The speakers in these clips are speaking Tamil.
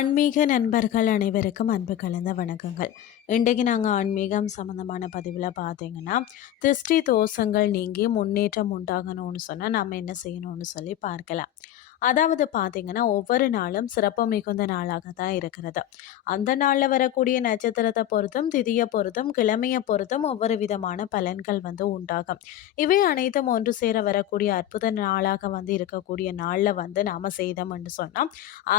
ஆன்மீக நண்பர்கள் அனைவருக்கும் அன்பு கலந்த வணக்கங்கள். இன்றைக்கு நாங்கள் ஆன்மீகம் சம்மந்தமான பதிவில் பார்த்தீங்கன்னா திருஷ்டி தோஷங்கள் நீங்கி முன்னேற்றம் உண்டாகணும்னு சொன்னால் நம்ம என்ன செய்யணும்னு சொல்லி பார்க்கலாம். அதாவது பார்த்தீங்கன்னா ஒவ்வொரு நாளும் சிறப்பு மிகுந்த நாளாக தான் இருக்கிறது. அந்த நாளில் வரக்கூடிய நட்சத்திரத்தை பொறுத்தும் திதியை பொறுத்தும் கிழமையை பொறுத்தும் ஒவ்வொரு விதமான பலன்கள் வந்து உண்டாகும். இவை அனைத்தும் ஒன்று சேர வரக்கூடிய அற்புத நாளாக வந்து இருக்கக்கூடிய நாளில் வந்து நாம் செய்தோம்னு சொன்னால்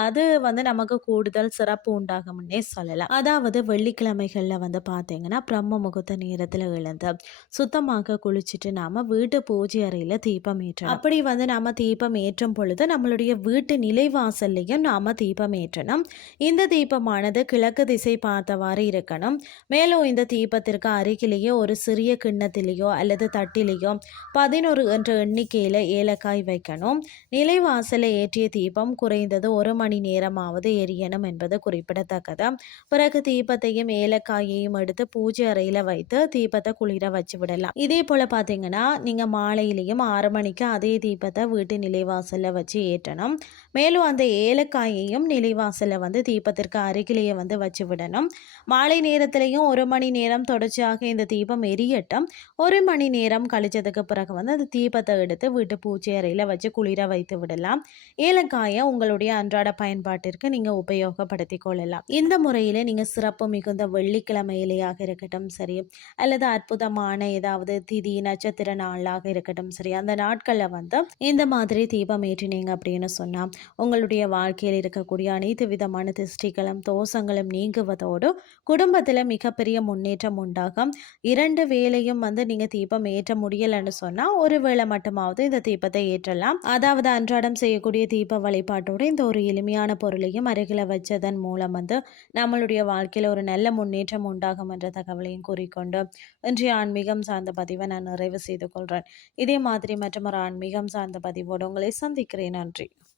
அது வந்து நமக்கு கூடுதல் சிறப்பு உண்டாகும்னே சொல்லலாம். அதாவது வெள்ளிக்கிழமைகளில் வந்து பார்த்தீங்கன்னா பிரம்ம முகூர்த்த நேரத்தில் எழுந்து சுத்தமாக குளிச்சுட்டு நாம் வீட்டு பூஜை அறையில் தீபம் ஏற்றோம் அப்படி வந்து நாம் தீபம் ஏற்றும் பொழுது நம்ம நம்மளுடைய வீட்டு நிலைவாசல்லையும் நாம் தீபம் ஏற்றணும் இந்த தீபமானது கிழக்கு திசை பார்த்தவாறு இருக்கணும். மேலும் இந்த தீபத்திற்கு அருகிலேயோ ஒரு சிறிய கிண்ணத்திலேயோ அல்லது தட்டிலேயோ பதினொரு என்ற எண்ணிக்கையில் ஏலக்காய் வைக்கணும். நிலைவாசலை ஏற்றிய தீபம் குறைந்தது ஒரு மணி நேரமாவது எரியணும் என்பது குறிப்பிடத்தக்கது. பிறகு தீபத்தையும் ஏலக்காயையும் எடுத்து பூஜை அறையில் வைத்து தீபத்தை குளிர வச்சு விடலாம். இதே போல் பார்த்தீங்கன்னா நீங்கள் மாலையிலையும் ஆறு மணிக்கு அதே தீபத்தை வீட்டு நிலைவாசலில் வச்சு ஏற்றணும் மேலும் அந்த ஏலக்காயையும் நிலைவாசலில் வந்து தீபத்திற்கு அருகிலேயே வந்து வச்சு விடணும். மாலை நேரத்திலையும் ஒரு மணி நேரம் தொடர்ச்சியாக இந்த தீபம் எரியட்டும். ஒரு மணி நேரம் கழிச்சதுக்கு பிறகு வந்து அந்த தீபத்தை எடுத்து வீட்டு பூச்சி அறையில் வச்சு குளிர வைத்து விடலாம். ஏலக்காயை உங்களுடைய அன்றாட பயன்பாட்டிற்கு நீங்கள் உபயோகப்படுத்தி கொள்ளலாம். இந்த முறையில் நீங்கள் சிறப்பு மிகுந்த வெள்ளிக்கிழமையிலேயாக இருக்கட்டும் சரி அல்லது அற்புதமான ஏதாவது திதி நட்சத்திர நாளாக இருக்கட்டும் சரி அந்த நாட்களில் வந்து இந்த மாதிரி தீபம் ஏற்றினீங்க அப்படி அப்படின்னு சொன்னால் உங்களுடைய வாழ்க்கையில் இருக்கக்கூடிய அனைத்து விதமான திருஷ்டிகளும் தோஷங்களும் நீங்குவதோடு குடும்பத்தில் மிகப்பெரிய முன்னேற்றம் உண்டாகும். இரண்டு வேலையும் வந்து நீங்கள் தீபம் ஏற்ற முடியலைன்னு சொன்னால் ஒரு வேளை மட்டுமாவது இந்த தீபத்தை ஏற்றலாம். அதாவது அன்றாடம் செய்யக்கூடிய தீப வழிபாட்டோடு இந்த ஒரு எளிமையான பொருளையும் அருகில் வச்சதன் மூலம் வந்து நம்மளுடைய வாழ்க்கையில் ஒரு நல்ல முன்னேற்றம் உண்டாகும் என்ற தகவலையும் கூறிக்கொண்டு இன்றைய ஆன்மீகம் சார்ந்த பதிவை நான் நிறைவு செய்து கொள்கிறேன் இதே மாதிரி மற்றும் ஒரு ஆன்மீகம் சார்ந்த பதிவோடு உங்களை சந்திக்கிறேன். நன்றி. Technology